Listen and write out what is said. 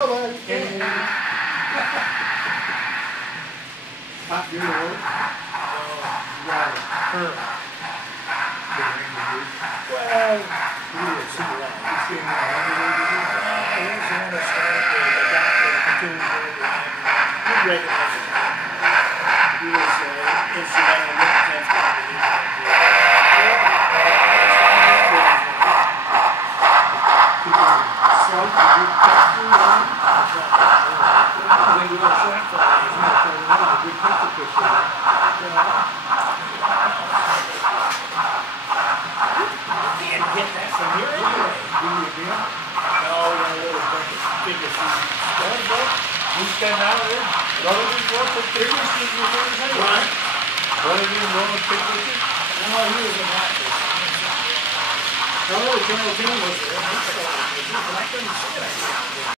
Hot good work. Right. Her. Well, you will see that. You see him he's the one that started the doctor continuing to recognize it. He was instrumental in the defense get that from here anyway. Do you agree? No, we're a little figure we stand out there. Brother didn't work with figures anyway. Brother didn't go and pick with you? No, he was in that. No, General King was there. But I couldn't see it.